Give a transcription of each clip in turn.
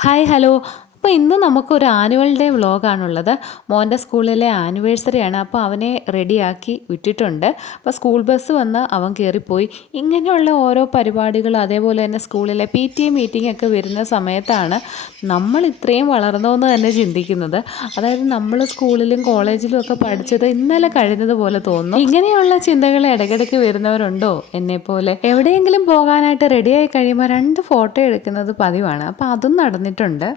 Hi hello അപ്പോൾ ഇന്ന് നമുക്കൊരു ആനുവൽ ഡേ വ്ളോഗാണുള്ളത് മോന്റെ സ്കൂളിലെ ആനിവേഴ്സറിയാണ് അപ്പോൾ അവനെ റെഡിയാക്കി വിട്ടിട്ടുണ്ട്. അപ്പോൾ സ്കൂൾ ബസ് വന്ന് അവൻ കയറിപ്പോയി ഇങ്ങനെയുള്ള ഓരോ പരിപാടികൾ അതേപോലെ തന്നെ സ്കൂളിലെ പി ടി എ മീറ്റിംഗ് ഒക്കെ വരുന്ന സമയത്താണ് നമ്മൾ ഇത്രയും വളർന്നോന്ന് തന്നെ ചിന്തിക്കുന്നത്. അതായത് നമ്മൾ സ്കൂളിലും കോളേജിലും ഒക്കെ പഠിച്ചത് ഇന്നലെ കഴിഞ്ഞതുപോലെ തോന്നുന്നു. ഇങ്ങനെയുള്ള ചിന്തകൾ ഇടയ്ക്കിടയ്ക്ക് വരുന്നവരുണ്ടോ എന്നെപ്പോലെ എവിടെയെങ്കിലും പോകാനായിട്ട് റെഡിയായി കഴിയുമ്പോൾ രണ്ട് ഫോട്ടോ എടുക്കുന്നത് പതിവാണ്. അപ്പോൾ അതും നടന്നിട്ടുണ്ട്.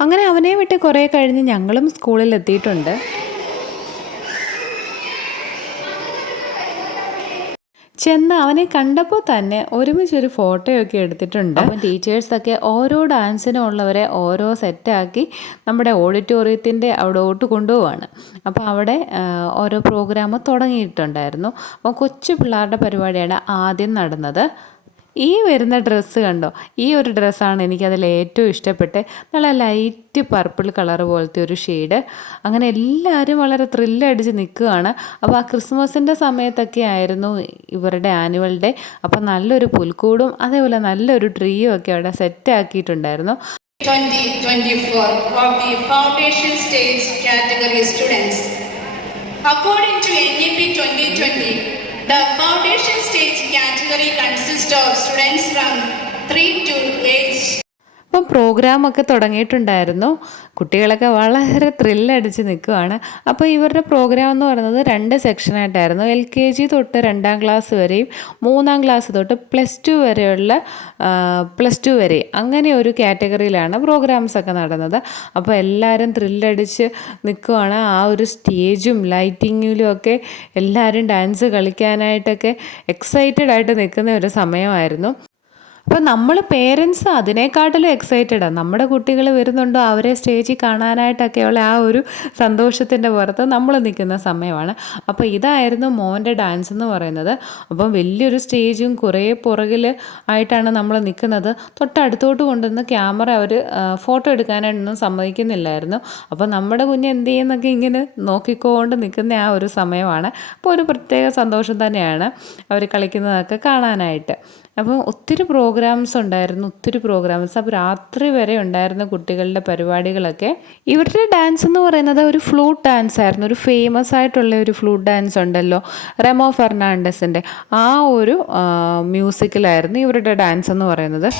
അങ്ങനെ അവനെ വിട്ട് കുറേ കഴിഞ്ഞ് ഞങ്ങളും സ്കൂളിൽ എത്തിയിട്ടുണ്ട്. ചെന്ന് അവനെ കണ്ടപ്പോൾ തന്നെ ഒരുമിച്ചൊരു ഫോട്ടോയൊക്കെ എടുത്തിട്ടുണ്ട്. അപ്പം ടീച്ചേഴ്സൊക്കെ ഓരോ ഡാൻസിനും ഉള്ളവരെ ഓരോ സെറ്റാക്കി നമ്മുടെ ഓഡിറ്റോറിയത്തിന്റെ അവിടോട്ട് കൊണ്ടുപോവാണ്. അപ്പോൾ അവിടെ ഓരോ പ്രോഗ്രാം തുടങ്ങിയിട്ടുണ്ടായിരുന്നു. അപ്പോൾ കൊച്ചു പിള്ളേരുടെ പരിപാടിയാണ് ആദ്യം നടന്നത്. ഈ വരുന്ന ഡ്രസ്സ് കണ്ടോ? ഈ ഒരു ഡ്രസ്സാണ് എനിക്കതിൽ ഏറ്റവും ഇഷ്ടപ്പെട്ട് നല്ല ലൈറ്റ് പർപ്പിൾ കളർ പോലത്തെ ഒരു ഷെയ്ഡ്. അങ്ങനെ എല്ലാവരും വളരെ ത്രില്ലടിച്ച് നിൽക്കുകയാണ്. അപ്പോൾ ആ ക്രിസ്മസിന്റെ സമയത്തൊക്കെ ആയിരുന്നു ഇവരുടെ ആനുവൽ ഡേ. അപ്പോൾ നല്ലൊരു പുൽക്കൂടും അതേപോലെ നല്ലൊരു ട്രീയും ഒക്കെ അവിടെ സെറ്റ് ആക്കിയിട്ടുണ്ടായിരുന്നു. 2024 of the foundation States category students. According to NEP 2020, the foundation stage category consists of students from 3 to age അപ്പം പ്രോഗ്രാമൊക്കെ തുടങ്ങിയിട്ടുണ്ടായിരുന്നു. കുട്ടികളൊക്കെ വളരെ ത്രില്ലടിച്ച് നിൽക്കുവാണ്. അപ്പോൾ ഇവരുടെ പ്രോഗ്രാം എന്ന് പറയുന്നത് രണ്ട് സെക്ഷനായിട്ടായിരുന്നു എൽ കെ ജി തൊട്ട് രണ്ടാം ക്ലാസ് വരെയും മൂന്നാം ക്ലാസ് തൊട്ട് പ്ലസ് ടു വരെയുള്ള പ്ലസ് ടു വരെ അങ്ങനെ ഒരു കാറ്റഗറിയിലാണ് പ്രോഗ്രാംസ് ഒക്കെ നടന്നത്. അപ്പോൾ എല്ലാവരും ത്രില്ലടിച്ച് നിൽക്കുവാണ്. ആ ഒരു സ്റ്റേജും ലൈറ്റിങ്ങിലും ഒക്കെ എല്ലാവരും ഡാൻസ് കളിക്കാനായിട്ടൊക്കെ എക്സൈറ്റഡ് ആയിട്ട് നിൽക്കുന്ന ഒരു സമയമായിരുന്നു. അപ്പോൾ നമ്മൾ പേരൻസ് അതിനേക്കാട്ടിലും എക്സൈറ്റഡാണ് നമ്മുടെ കുട്ടികൾ വരുന്നുണ്ടോ അവരെ സ്റ്റേജിൽ കാണാനായിട്ടൊക്കെയുള്ള ആ ഒരു സന്തോഷത്തിന്റെ പുറത്ത് നമ്മൾ നിൽക്കുന്ന സമയമാണ്. അപ്പോൾ ഇതായിരുന്നു മോന്റെ ഡാൻസ് എന്ന് പറയുന്നത്. അപ്പം വലിയൊരു സ്റ്റേജും കുറേ പുറകിൽ ആയിട്ടാണ് നമ്മൾ നിൽക്കുന്നത്. തൊട്ടടുത്തോട്ട് കൊണ്ടുവന്ന് ക്യാമറ അവർ ഫോട്ടോ എടുക്കാനായിട്ടൊന്നും സമ്മതിക്കുന്നില്ലായിരുന്നു. അപ്പോൾ നമ്മുടെ കുഞ്ഞ് എന്ത് ചെയ്യുന്നൊക്കെ ഇങ്ങനെ നോക്കിക്കൊണ്ട് നിൽക്കുന്ന ആ ഒരു സമയമാണ്. അപ്പോൾ ഒരു പ്രത്യേക സന്തോഷം തന്നെയാണ് അവർ കളിക്കുന്നതൊക്കെ കാണാനായിട്ട്. അപ്പോൾ ഒത്തിരി പ്രോഗ്രാംസ് ഉണ്ടായിരുന്നു ഒത്തിരി പ്രോഗ്രാംസ്. അപ്പോൾ രാത്രി വരെ ഉണ്ടായിരുന്ന കുട്ടികളുടെ പരിപാടികളൊക്കെ ഇവരുടെ ഡാൻസ് എന്ന് പറയുന്നത് ഒരു ഫ്ലൂട്ട് ഡാൻസ് ആയിരുന്നു. ഒരു ഫേമസ് ആയിട്ടുള്ള ഒരു ഫ്ലൂട്ട് ഡാൻസ് ഉണ്ടല്ലോ റെമോ ഫെർണാണ്ടസിന്റെ ആ ഒരു മ്യൂസിക്കിലായിരുന്നു ഇവരുടെ ഡാൻസ് എന്ന് പറയുന്നത്.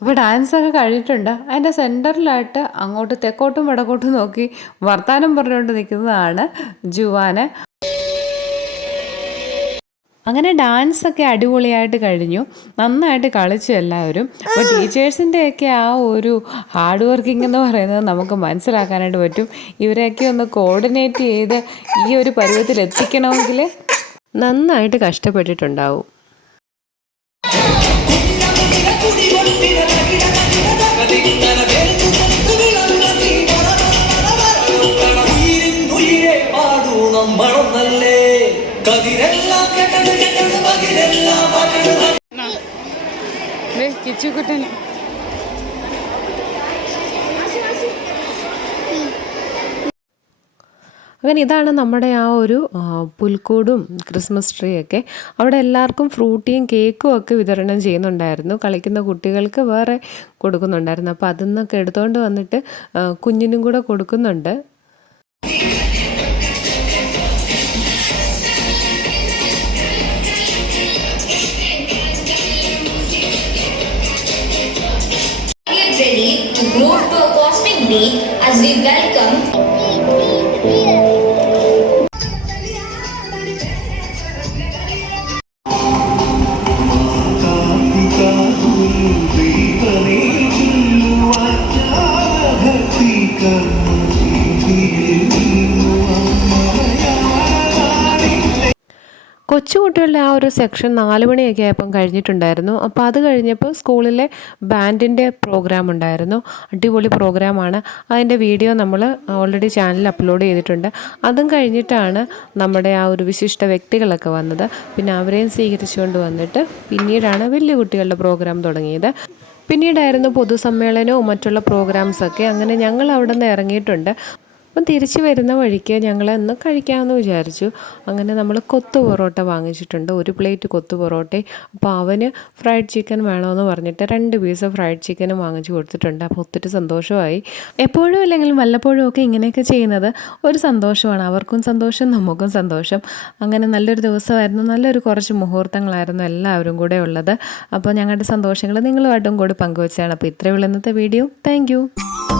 അപ്പോൾ ഡാൻസ് ഒക്കെ കഴിഞ്ഞിട്ടുണ്ട്. അതിന്റെ സെന്ററിലായിട്ട് അങ്ങോട്ട് തെക്കോട്ടും വടക്കോട്ടും നോക്കി വർത്താനം പറഞ്ഞുകൊണ്ട് നിൽക്കുന്നതാണ് ജുവാന്. അങ്ങനെ ഡാൻസ് ഒക്കെ അടിപൊളിയായിട്ട് കഴിഞ്ഞു. നന്നായിട്ട് കളിച്ചു എല്ലാവരും. അപ്പോൾ ടീച്ചേഴ്സിന്റെയൊക്കെ ആ ഒരു ഹാർഡ് വർക്കിംഗ് എന്ന് പറയുന്നത് നമുക്ക് മനസ്സിലാക്കാനായിട്ട് പറ്റും. ഇവരെയൊക്കെ ഒന്ന് കോർഡിനേറ്റ് ചെയ്ത് ഈ ഒരു പരുവത്തിൽ എത്തിക്കണമെങ്കിൽ നന്നായിട്ട് കഷ്ടപ്പെട്ടിട്ടുണ്ടാവും. കിച്ചുക്കുട്ടൻ അങ്ങനെ ഇതാണ് നമ്മുടെ ആ ഒരു പുൽക്കൂടും ക്രിസ്മസ് ട്രീ ഒക്കെ അവിടെ എല്ലാവർക്കും ഫ്രൂട്ടിയും കേക്കും ഒക്കെ വിതരണം ചെയ്യുന്നുണ്ടായിരുന്നു. കളിക്കുന്ന കുട്ടികൾക്ക് വേറെ കൊടുക്കുന്നുണ്ടായിരുന്നു. അപ്പോൾ അതിൽ നിന്നൊക്കെ എടുത്തുകൊണ്ട് വന്നിട്ട് കുഞ്ഞിനും കൂടെ കൊടുക്കുന്നുണ്ട്. As we welcome കൊച്ചുകുട്ടികളുടെ ആ ഒരു സെക്ഷൻ നാല് മണിയൊക്കെ ആയപ്പം കഴിഞ്ഞിട്ടുണ്ടായിരുന്നു. അപ്പോൾ അത് കഴിഞ്ഞപ്പോൾ സ്കൂളിലെ ബാൻഡിന്റെ പ്രോഗ്രാം ഉണ്ടായിരുന്നു. അടിപൊളി പ്രോഗ്രാമാണ് അതിന്റെ വീഡിയോ നമ്മൾ ഓൾറെഡി ചാനലിൽ അപ്ലോഡ് ചെയ്തിട്ടുണ്ട്. അതും കഴിഞ്ഞിട്ടാണ് നമ്മുടെ ആ ഒരു വിശിഷ്ട വ്യക്തികളൊക്കെ വന്നത്. പിന്നെ അവരെയും സ്വീകരിച്ചുകൊണ്ട് വന്നിട്ട് പിന്നീടാണ് വലിയ കുട്ടികളുടെ പ്രോഗ്രാം തുടങ്ങിയത്. പിന്നീടായിരുന്നു പൊതുസമ്മേളനവും മറ്റുള്ള പ്രോഗ്രാംസൊക്കെ അങ്ങനെ ഞങ്ങൾ അവിടെ നിന്ന് ഇറങ്ങിയിട്ടുണ്ട്. അപ്പം തിരിച്ച് വരുന്ന വഴിക്ക് ഞങ്ങൾ ഒന്ന് കഴിക്കാമെന്ന് വിചാരിച്ചു. അങ്ങനെ നമ്മൾ കൊത്തു പൊറോട്ട വാങ്ങിച്ചിട്ടുണ്ട്. ഒരു പ്ലേറ്റ് കൊത്തു പൊറോട്ടയും. അപ്പോൾ അവന് ഫ്രൈഡ് ചിക്കൻ വേണമെന്ന് പറഞ്ഞിട്ട് രണ്ട് പീസ് ഫ്രൈഡ് ചിക്കനും വാങ്ങിച്ചു കൊടുത്തിട്ടുണ്ട്. അപ്പോൾ ഒത്തിരി സന്തോഷമായി. എപ്പോഴും അല്ലെങ്കിൽ വല്ലപ്പോഴും ഒക്കെ ഇങ്ങനെയൊക്കെ ചെയ്യുന്നത് ഒരു സന്തോഷമാണ്. അവർക്കും സന്തോഷം നമുക്കും സന്തോഷം. അങ്ങനെ നല്ലൊരു ദിവസമായിരുന്നു. നല്ലൊരു കുറച്ച് മുഹൂർത്തങ്ങളായിരുന്നു എല്ലാവരും കൂടെ ഉള്ളത്. അപ്പോൾ ഞങ്ങളുടെ സന്തോഷങ്ങൾ നിങ്ങളുമായിട്ടും കൂടി പങ്കുവച്ചാണ്. അപ്പോൾ ഇത്രയുള്ള ഇന്നത്തെ വീഡിയോ. താങ്ക്